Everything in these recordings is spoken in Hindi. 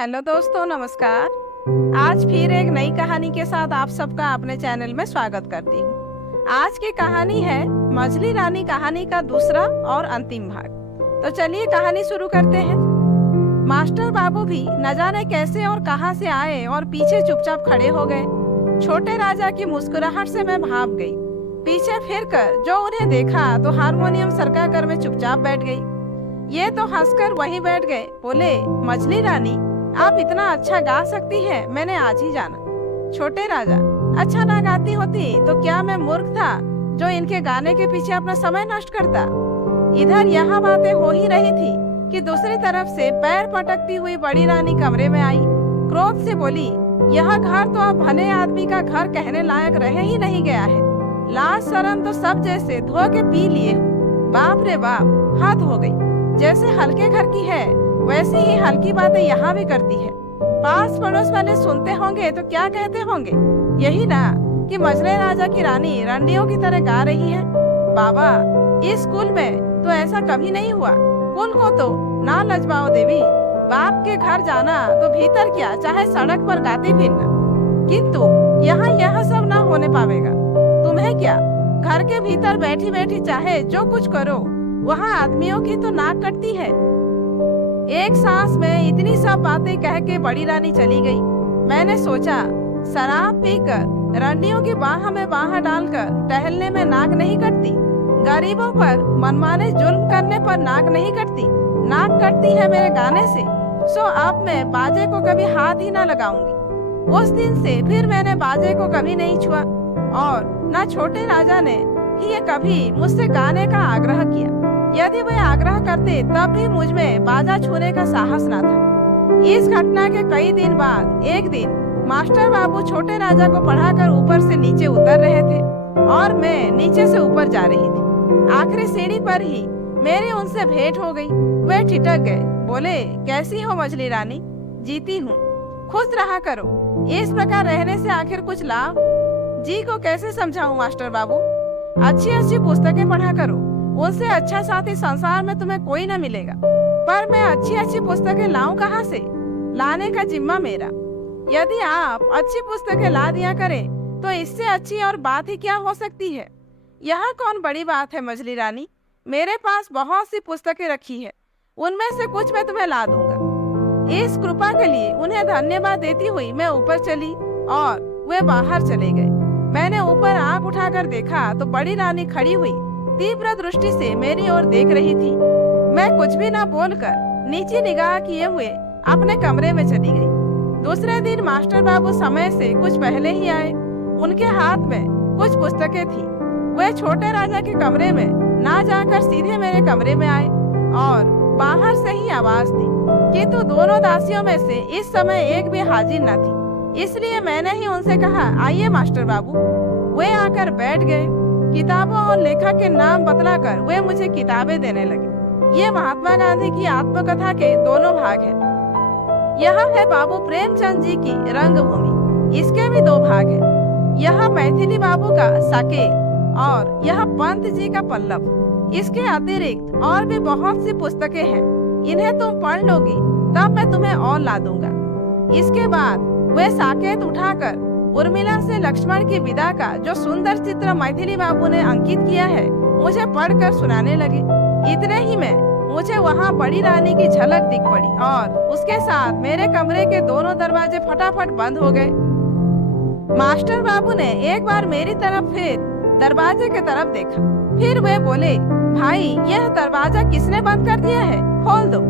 हेलो दोस्तों, नमस्कार। आज फिर एक नई कहानी के साथ आप सबका अपने चैनल में स्वागत करती हूँ। आज की कहानी है मछली रानी कहानी का दूसरा और अंतिम भाग। तो चलिए कहानी शुरू करते हैं। मास्टर बाबू भी न जाने कैसे और कहां से आए और पीछे चुपचाप खड़े हो गए। छोटे राजा की मुस्कुराहट से मैं भाप गई। पीछे फिरकर जो उन्हें देखा तो हारमोनियम सरका कर मैं चुपचाप बैठ गई। ये तो हंसकर वहीं बैठ गए। बोले, मछली रानी, आप इतना अच्छा गा सकती हैं, मैंने आज ही जाना। छोटे राजा, अच्छा ना गाती होती तो क्या मैं मूर्ख था जो इनके गाने के पीछे अपना समय नष्ट करता। इधर यहाँ बातें हो ही रही थी कि दूसरी तरफ से पैर पटकती हुई बड़ी रानी कमरे में आई। क्रोध से बोली, यह घर तो अब भले आदमी का घर कहने लायक रह ही नहीं गया है। लाज शर्म तो सब जैसे धो के पी लिए हो। बाप रे बाप, हद हो गई। जैसे हल्के घर की है वैसी ही हल्की बातें यहाँ भी करती है। पास पड़ोस वाले सुनते होंगे तो क्या कहते होंगे, यही ना कि मजरे राजा की रानी रंडियों की तरह गा रही है। बाबा, इस कुल में तो ऐसा कभी नहीं हुआ। कुल को तो ना लजवाओ देवी। बाप के घर जाना तो भीतर क्या चाहे सड़क पर गाते फिरना, किंतु यहाँ यह सब ना होने पावेगा। तुम्हें क्या, घर के भीतर बैठी बैठी चाहे जो कुछ करो, वहाँ आदमियों की तो नाक कटती है। एक सांस में इतनी सब बातें कह के बड़ी रानी चली गई। मैंने सोचा, शराब पीकर रंडियों की बाह में बाह डालकर टहलने में नाक नहीं कटती, गरीबों पर मनमाने जुल्म करने पर नाक नहीं कटती, नाक कटती है मेरे गाने से। सो अब मैं बाजे को कभी हाथ ही ना लगाऊंगी। उस दिन से फिर मैंने बाजे को कभी नहीं छुआ और ना छोटे राजा ने ही कभी मुझसे गाने का आग्रह किया। यदि वे आग्रह करते तब भी मुझ में बाजा छूने का साहस न था। इस घटना के कई दिन बाद एक दिन मास्टर बाबू छोटे राजा को पढ़ाकर ऊपर से नीचे उतर रहे थे और मैं नीचे से ऊपर जा रही थी। आखिरी सीढ़ी पर ही मेरी उनसे भेंट हो गई। वे ठिठक गए। बोले, कैसी हो मछली रानी? जीती हूँ, खुश रहा करो। इस प्रकार रहने से आखिर कुछ लाभ? जी को कैसे समझाऊं मास्टर बाबू? अच्छी अच्छी पुस्तकें पढ़ा करो, उनसे अच्छा साथी संसार में तुम्हें कोई न मिलेगा। पर मैं अच्छी अच्छी पुस्तकें लाऊं कहाँ से? लाने का जिम्मा मेरा। यदि आप अच्छी पुस्तकें ला दिया करें तो इससे अच्छी और बात ही क्या हो सकती है। यह कौन बड़ी बात है मछली रानी? मेरे पास बहुत सी पुस्तकें रखी है, उनमें से कुछ मैं तुम्हें ला दूंगा। इस कृपा के लिए उन्हें धन्यवाद देती हुई मैं ऊपर चली और वे बाहर चले गए। मैंने ऊपर आंख उठाकर देखा तो बड़ी रानी खड़ी हुई तीव्र दृष्टि से मेरी ओर देख रही थी। मैं कुछ भी न बोलकर नीचे निगाह किए हुए अपने कमरे में चली गई। दूसरे दिन मास्टर बाबू समय से कुछ पहले ही आए। उनके हाथ में कुछ पुस्तकें थी। वे छोटे राजा के कमरे में ना जाकर सीधे मेरे कमरे में आए और बाहर से ही आवाज दी, किंतु दोनों दासियों में से इस समय एक भी हाजिर न थी। इसलिए मैंने ही उनसे कहा, आइए मास्टर बाबू। वे आकर बैठ गए। किताबों और लेखक के नाम बतलाकर वे मुझे किताबें देने लगे। ये महात्मा गांधी की आत्मकथा के दोनों भाग हैं। यह है बाबू प्रेमचंद जी की रंगभूमि, इसके भी दो भाग हैं। यह मैथिली बाबू का साकेत और यह पंत जी का पल्लव। इसके अतिरिक्त और भी बहुत सी पुस्तकें हैं। इन्हें तुम पढ़ लोगी तब मैं तुम्हें और ला दूंगा। इसके बाद वे साकेत उठाकर उर्मिला से लक्ष्मण की विदा का जो सुंदर चित्र मैथिली बाबू ने अंकित किया है मुझे पढ़कर सुनाने लगे। इतने ही में मुझे वहाँ बड़ी रानी की झलक दिख पड़ी और उसके साथ मेरे कमरे के दोनों दरवाजे फटाफट बंद हो गए। मास्टर बाबू ने एक बार मेरी तरफ फिर दरवाजे की तरफ देखा। फिर वे बोले, भाई, यह दरवाजा किसने बंद कर दिया है? खोल दो।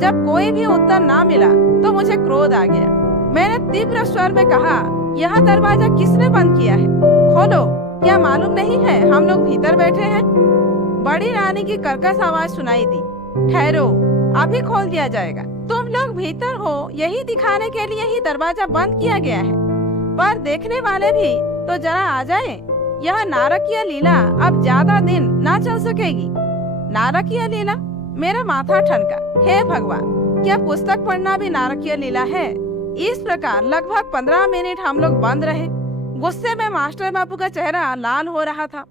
जब कोई भी उत्तर ना मिला तो मुझे क्रोध आ गया। मैंने तीव्र स्वर में कहा, यह दरवाजा किसने बंद किया है? खोलो। क्या मालूम नहीं है हम लोग भीतर बैठे हैं? बड़ी रानी की कर्कश आवाज सुनाई दी, ठहरो, अभी खोल दिया जाएगा। तुम लोग भीतर हो यही दिखाने के लिए ही दरवाजा बंद किया गया है। पर देखने वाले भी तो जरा आ जाए। यह नारकीय लीला अब ज्यादा दिन ना चल सकेगी। नारकीय लीला? मेरा माथा ठनका। हे भगवान, क्या पुस्तक पढ़ना भी नारकीय लीला है? इस प्रकार लगभग 15 मिनट हम लोग बंद रहे। गुस्से में मास्टर बाबू का चेहरा लाल हो रहा था।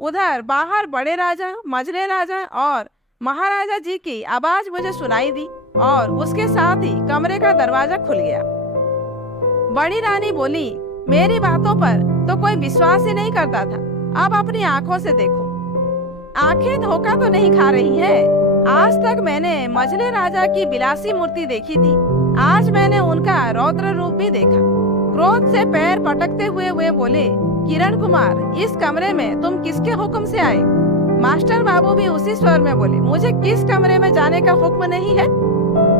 उधर बाहर बड़े राजा, मझले राजा और महाराजा जी की आवाज मुझे सुनाई दी। और उसके साथ ही कमरे का दरवाजा खुल गया। बड़ी रानी बोली, मेरी बातों पर तो कोई विश्वास ही नहीं करता था, अब अपनी आंखों से देखो। आंखें धोखा तो नहीं खा रही है। आज तक मैंने मजले राजा की बिलासी मूर्ति देखी थी, आज मैंने उनका रौद्र रूप भी देखा। क्रोध से पैर पटकते हुए वे बोले, किरण कुमार, इस कमरे में तुम किसके हुक्म से आए? मास्टर बाबू भी उसी स्वर में बोले, मुझे किस कमरे में जाने का हुक्म नहीं है।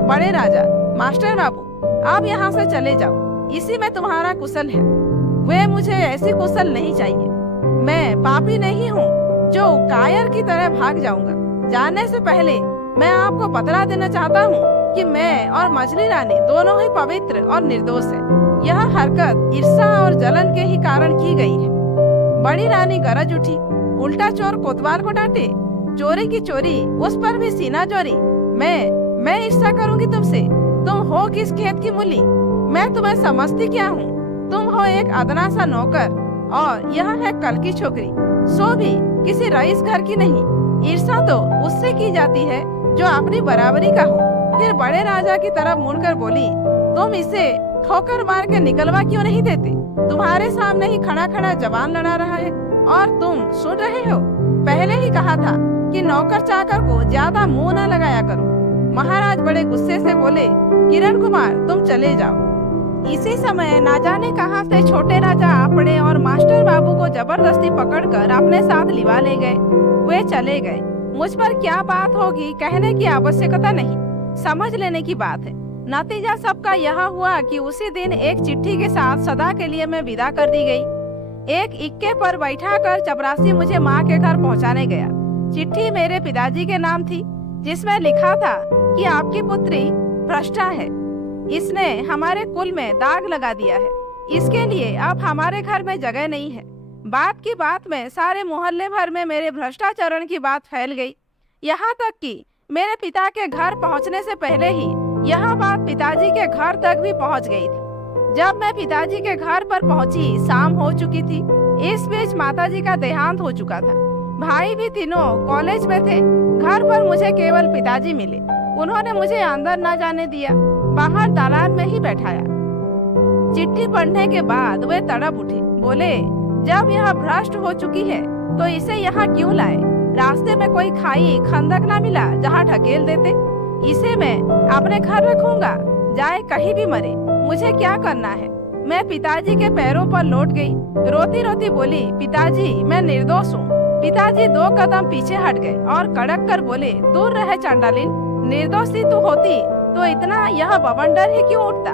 बड़े राजा, मास्टर बाबू, आप यहाँ से चले जाओ, इसी में तुम्हारा कुशल है। वे मुझे ऐसी कुशल नहीं चाहिए। मैं पापी नहीं हूँ जो कायर की तरह भाग जाऊंगा। जाने से पहले मैं आपको बतला देना चाहता हूँ कि मैं और मछली रानी दोनों ही पवित्र और निर्दोष है। यह हरकत ईर्ष्या और जलन के ही कारण की गई है। बड़ी रानी गरज उठी, उल्टा चोर कोतवाल को डांटे, चोरी की चोरी, उस पर भी सीना चोरी। मैं ईर्ष्या करूंगी तुमसे? तुम हो किस खेत की मूली? मैं तुम्हें समझती क्या हूँ? तुम हो एक अदना सा नौकर और यह है कल की छोकरी, सो भी किसी रईस घर की नहीं। ईर्ष्या तो उससे की जाती है जो अपनी बराबरी का हो। फिर बड़े राजा की तरफ मुड़कर बोली, तुम इसे ठोकर मार के निकलवा क्यों नहीं देते? तुम्हारे सामने ही खड़ा खड़ा जवान लड़ा रहा है और तुम सुन रहे हो। पहले ही कहा था कि नौकर चाकर को ज्यादा मुंह न लगाया करो। महाराज बड़े गुस्से से बोले, किरण कुमार, तुम चले जाओ। इसी समय ना जाने कहां से छोटे राजा आ पड़े और मास्टर बाबू को जबरदस्ती पकड़कर अपने साथ लिवा ले गए। वे चले गए। मुझ पर क्या बात होगी कहने की आवश्यकता नहीं, समझ लेने की बात है। नतीजा सबका यह हुआ कि उसी दिन एक चिट्ठी के साथ सदा के लिए मैं विदा कर दी गई। एक इक्के पर बैठाकर चपरासी मुझे माँ के घर पहुँचाने गया। चिट्ठी मेरे पिताजी के नाम थी, जिसमें लिखा था कि आपकी पुत्री भ्रष्टा है, इसने हमारे कुल में दाग लगा दिया है, इसके लिए अब हमारे घर में जगह नहीं है। बात की बात में सारे मोहल्ले भर में मेरे भ्रष्टाचारण की बात फैल गई। यहाँ तक कि मेरे पिता के घर पहुँचने से पहले ही यह बात पिताजी के घर तक भी पहुँच गई थी। जब मैं पिताजी के घर पर पहुँची, शाम हो चुकी थी। इस बीच माताजी का देहांत हो चुका था। भाई भी तीनों कॉलेज में थे। घर पर मुझे केवल पिताजी मिले। उन्होंने मुझे अंदर न जाने दिया, बाहर दालान में ही बैठाया। चिट्ठी पढ़ने के बाद वे तड़प उठे, बोले, जब यह भ्रष्ट हो चुकी है तो इसे यहाँ क्यों लाए? रास्ते में कोई खाई खंदक ना मिला जहाँ ढकेल देते? इसे मैं अपने घर रखूंगा, जाए कहीं भी मरे, मुझे क्या करना है? मैं पिताजी के पैरों पर लौट गई। रोती रोती बोली, पिताजी, मैं निर्दोष हूँ। पिताजी 2 कदम पीछे हट गए और कड़क कर बोले, दूर रहे चांडालिन, निर्दोषी तू होती तो इतना यह बवंडर ही क्यों उठता?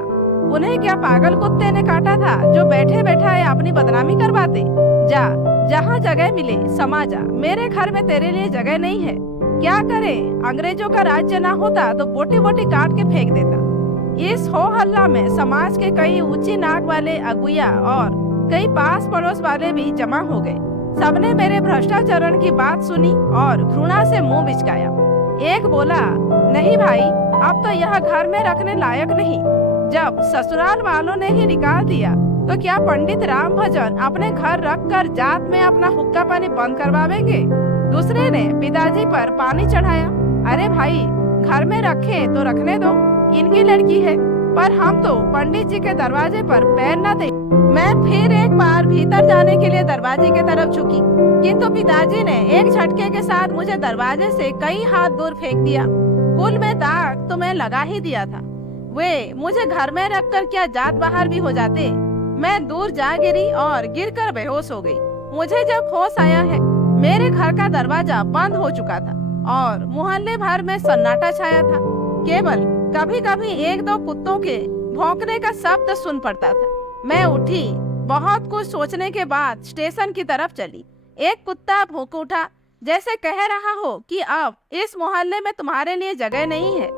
उन्हें क्या पागल कुत्ते ने काटा था जो बैठे बैठाए अपनी बदनामी करवाते? जा, जहाँ जगह मिले समा जा, मेरे घर में तेरे लिए जगह नहीं है। क्या करे, अंग्रेजों का राज्य ना होता तो बोटी बोटी काट के फेंक देता। इस हो हल्ला में समाज के कई ऊंची नाक वाले अगुया और कई पास पड़ोस वाले भी जमा हो गए। सबने मेरे भ्रष्टाचरण की बात सुनी और घृणा से मुंह बिचकाया। एक बोला, नहीं भाई, अब तो यह घर में रखने लायक नहीं। जब ससुराल वालों ने ही निकाल दिया तो क्या पंडित राम भजन अपने घर रखकर जात में अपना हुक्का पानी बंद करवावेंगे? दूसरे ने पिताजी पर पानी चढ़ाया। अरे भाई, घर में रखे तो रखने दो, इनकी लड़की है, पर हम तो पंडित जी के दरवाजे पर पैर न दे। मैं फिर एक बार भीतर जाने के लिए दरवाजे की तरफ झुकी, किंतु पिताजी ने एक झटके के साथ मुझे दरवाजे से कई हाथ दूर फेंक दिया। कुल में दाग तो मैं लगा ही दिया था। वे मुझे घर में रखकर क्या जात बाहर भी हो जाते। मैं दूर जा गिरी और गिरकर बेहोश हो गई। मुझे जब होश आया है, मेरे घर का दरवाजा बंद हो चुका था और मोहल्ले भर में सन्नाटा छाया था। केवल कभी कभी 1-2 कुत्तों के भौंकने का शब्द सुन पड़ता था। मैं उठी, बहुत कुछ सोचने के बाद स्टेशन की तरफ चली। एक कुत्ता भौंक उठा, जैसे कह रहा हो कि अब इस मोहल्ले में तुम्हारे लिए जगह नहीं है।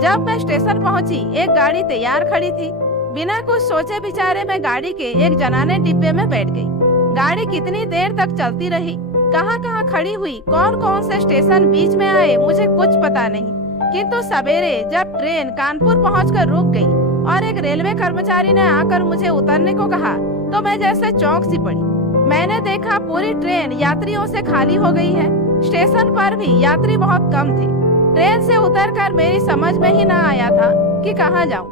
जब मैं स्टेशन पहुंची, एक गाड़ी तैयार खड़ी थी। बिना कुछ सोचे विचारे मैं गाड़ी के एक जनाने डिब्बे में बैठ गई। गाड़ी कितनी देर तक चलती रही, कहाँ कहाँ खड़ी हुई, कौन कौन से स्टेशन बीच में आए, मुझे कुछ पता नहीं। किंतु सवेरे जब ट्रेन कानपुर पहुंचकर रुक गई और एक रेलवे कर्मचारी ने आकर मुझे उतरने को कहा तो मैं जैसे चौंक सी पड़ी। मैंने देखा पूरी ट्रेन यात्रियों से खाली हो गई है। स्टेशन पर भी यात्री बहुत कम थे। ट्रेन से उतरकर मेरी समझ में ही ना आया था कि कहाँ जाऊं।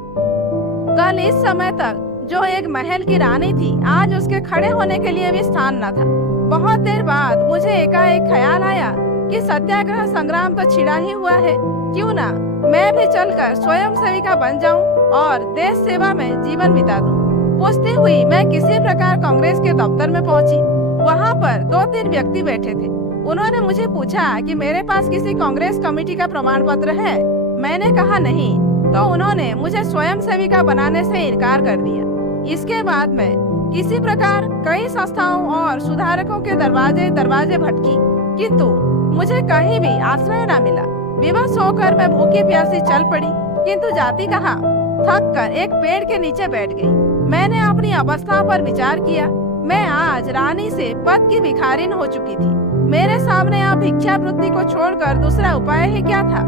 कल इस समय तक जो एक महल की रानी थी, आज उसके खड़े होने के लिए भी स्थान न था। बहुत देर बाद मुझे एकाएक ख्याल आया कि सत्याग्रह संग्राम तो छिड़ा ही हुआ है, क्यों ना मैं भी चलकर स्वयं सेविका बन जाऊं और देश सेवा में जीवन बिता दूं। पूछती हुई मैं किसी प्रकार कांग्रेस के दफ्तर में पहुंची। वहां पर 2-3 व्यक्ति बैठे थे। उन्होंने मुझे पूछा कि मेरे पास किसी कांग्रेस कमेटी का प्रमाण पत्र है। मैंने कहा नहीं, तो उन्होंने मुझे स्वयं सेविका बनाने से इनकार कर दिया। इसके बाद मैं किसी प्रकार कई संस्थाओं और सुधारकों के दरवाजे भटकी, किंतु मुझे कहीं भी आश्रय न मिला। विवश होकर मैं भूखी प्यासी चल पड़ी, किंतु जाती कहाँ, थक कर एक पेड़ के नीचे बैठ गई। मैंने अपनी अवस्था पर विचार किया। मैं आज रानी से पद की भिखारिन हो चुकी थी। मेरे सामने अब भिक्षावृत्ति को छोड़कर दूसरा उपाय ही क्या था।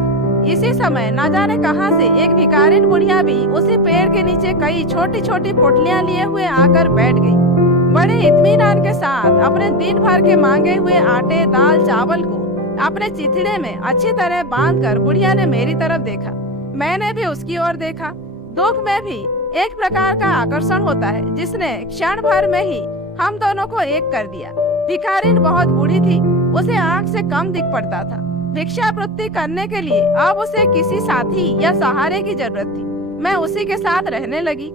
इसी समय न जाने कहां से एक भिखारिन बुढ़िया भी उसी पेड़ के नीचे कई छोटी छोटी पोटलियां लिए हुए आकर बैठ गई। बड़े इत्मीनान के साथ अपने दिन भर के मांगे हुए आटे, दाल, चावल को अपने चिथड़े में अच्छी तरह बांधकर बुढ़िया ने मेरी तरफ देखा। मैंने भी उसकी ओर देखा। दुख में भी एक प्रकार का आकर्षण होता है, जिसने क्षण भर में ही हम दोनों को एक कर दिया। भिखारिन बहुत बूढ़ी थी, उसे आंख से कम दिख पड़ता था। भिक्षावृत्ति करने के लिए अब उसे किसी साथी या सहारे की जरूरत थी। मैं उसी के साथ रहने लगी।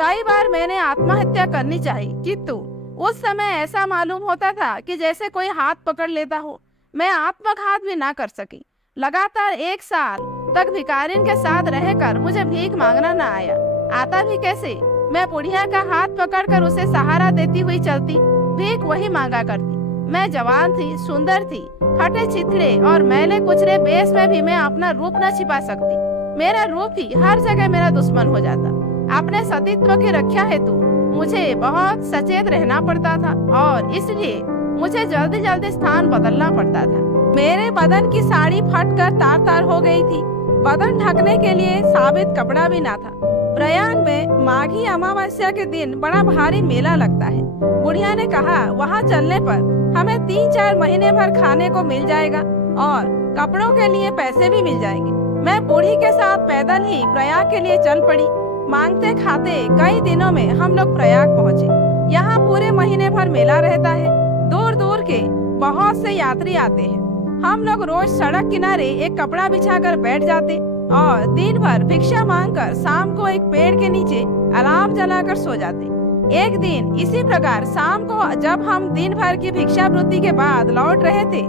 कई बार मैंने आत्महत्या करनी चाहिए, किंतु उस समय ऐसा मालूम होता था कि जैसे कोई हाथ पकड़ लेता हो। मैं आत्मघात भी ना कर सकी। लगातार 1 साल तक भिखारिन के साथ रहकर मुझे भीख मांगना ना आया। आता भी कैसे? मैं बुढ़िया का हाथ पकड़कर उसे सहारा देती हुई चलती, भीख वही मांगा करती। मैं जवान थी, सुंदर थी, फटे चिथड़े और मैले कुचरे बेस में भी मैं अपना रूप न छिपा सकती। मेरा रूप ही हर जगह मेरा दुश्मन हो जाता। अपने सतीत्व की रक्षा हेतु मुझे बहुत सचेत रहना पड़ता था और इसलिए मुझे जल्दी जल्दी स्थान बदलना पड़ता था। मेरे बदन की साड़ी फटकर तार तार हो गई थी। बदन ढकने के लिए साबित कपड़ा भी ना था। प्रयाग में माघी अमावस्या के दिन बड़ा भारी मेला लगता है। बुढ़िया ने कहा, वहाँ चलने पर हमें 3-4 महीने भर खाने को मिल जाएगा और कपड़ों के लिए पैसे भी मिल जाएंगे। मैं बूढ़ी के साथ पैदल ही प्रयाग के लिए चल पड़ी। मांगते खाते कई दिनों में हम लोग प्रयाग पहुँचे। यहाँ पूरे महीने भर मेला रहता है। दूर दूर के बहुत से यात्री आते हैं। हम लोग रोज सड़क किनारे एक कपड़ा बिछाकर बैठ जाते और दिन भर भिक्षा मांगकर शाम को एक पेड़ के नीचे अलाव जलाकर सो जाते। एक दिन इसी प्रकार शाम को जब हम दिन भर की भिक्षावृत्ति के बाद लौट रहे थे,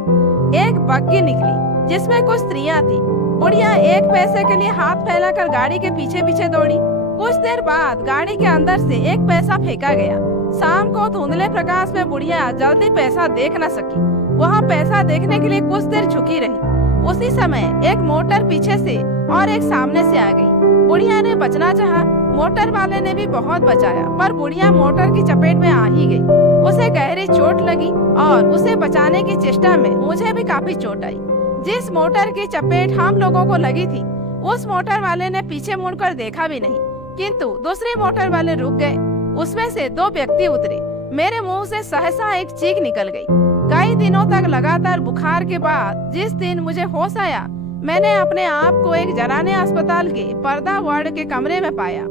एक बग्गी निकली जिसमें कुछ स्त्रियां थी। बुढ़िया 1 पैसे के लिए हाथ फैलाकर गाड़ी के पीछे पीछे दौड़ी। कुछ देर बाद गाड़ी के अंदर से 1 पैसा फेंका गया। शाम को धुंधले प्रकाश में बुढ़िया जल्दी पैसा देख न सकी। वह पैसा देखने के लिए कुछ देर झुकी रही। उसी समय एक मोटर पीछे से और एक सामने से आ गई। बुढ़िया ने बचना चाहा। मोटर वाले ने भी बहुत बचाया, पर बुढ़िया मोटर की चपेट में आ ही गई। उसे गहरी चोट लगी और उसे बचाने की चेष्टा में मुझे भी काफी चोट आई। जिस मोटर की चपेट हम लोगों को लगी थी, उस मोटर वाले ने पीछे मुड़कर देखा भी नहीं, किंतु दूसरे मोटर वाले रुक गए। उसमें से 2 व्यक्ति उतरे। मेरे मुंह से सहसा एक चीख निकल गई। कई दिनों तक लगातार बुखार के बाद जिस दिन मुझे होश आया, मैंने अपने आप को एक जराने अस्पताल के पर्दा वार्ड के कमरे में पाया।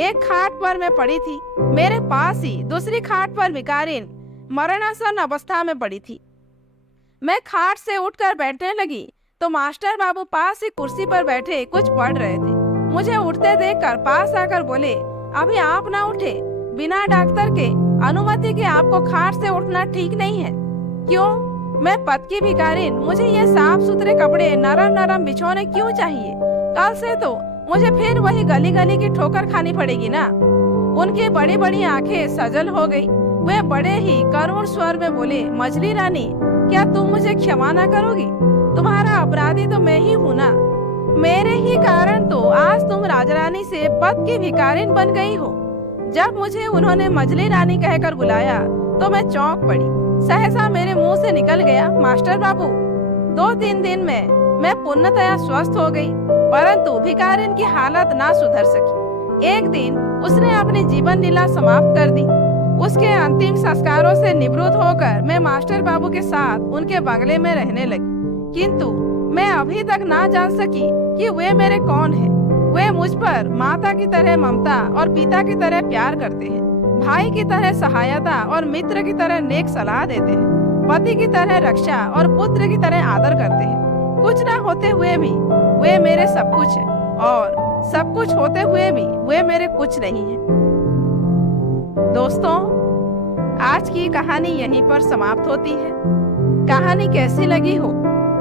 एक खाट पर मैं पड़ी थी। मेरे पास ही दूसरी खाट पर भिखारिन मरणासन अवस्था में पड़ी थी। मैं खाट से उठकर बैठने लगी तो मास्टर बाबू पास ही कुर्सी पर बैठे कुछ पढ़ रहे थे। मुझे उठते देखकर पास आकर बोले, अभी आप ना उठे, बिना डॉक्टर के अनुमति के आपको खाट से उठना ठीक नहीं है। क्यों? मैं पद की भिखारिन, मुझे ये साफ सुथरे कपड़े नरम नरम बिछोने क्यों चाहिए? कल से तो मुझे फिर वही गली गली की ठोकर खानी पड़ेगी ना। उनकी बड़ी बड़ी आंखें सजल हो गई। वे बड़े ही करुण स्वर में बोले, मछली रानी, क्या तुम मुझे क्षमा ना करोगी? तुम्हारा अपराधी तो मैं ही हूँ ना। मेरे ही कारण तो आज तुम राजरानी से पद की भिखारिन बन गई हो। जब मुझे उन्होंने मछली रानी कहकर बुलाया तो मैं चौंक पड़ी। सहसा मेरे मुंह से निकल गया, मास्टर बाबू। 2-3 दिन में मैं पूर्णतया स्वस्थ हो गई, परंतु भिखारिन की हालत ना सुधर सकी। एक दिन उसने अपनी जीवन लीला समाप्त कर दी। उसके अंतिम संस्कारों से निवृत्त होकर मैं मास्टर बाबू के साथ उनके बंगले में रहने लगी। किंतु मैं अभी तक ना जान सकी कि वे मेरे कौन हैं। वे मुझ पर माता की तरह ममता और पिता की तरह प्यार करते हैं, भाई की तरह सहायता और मित्र की तरह नेक सलाह देते हैं, पति की तरह रक्षा और पुत्र की तरह आदर करते हैं। कुछ ना होते हुए भी वे मेरे सब कुछ है और सब कुछ होते हुए भी वे मेरे कुछ नहीं है। दोस्तों, आज की कहानी यहीं पर समाप्त होती है। कहानी कैसी लगी हो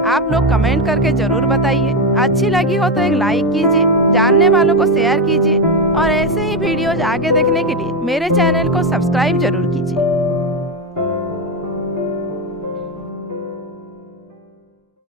आप लोग कमेंट करके जरूर बताइए। अच्छी लगी हो तो एक लाइक कीजिए, जानने वालों को शेयर कीजिए और ऐसे ही वीडियोज आगे देखने के लिए मेरे चैनल को सब्सक्राइब जरूर कीजिए।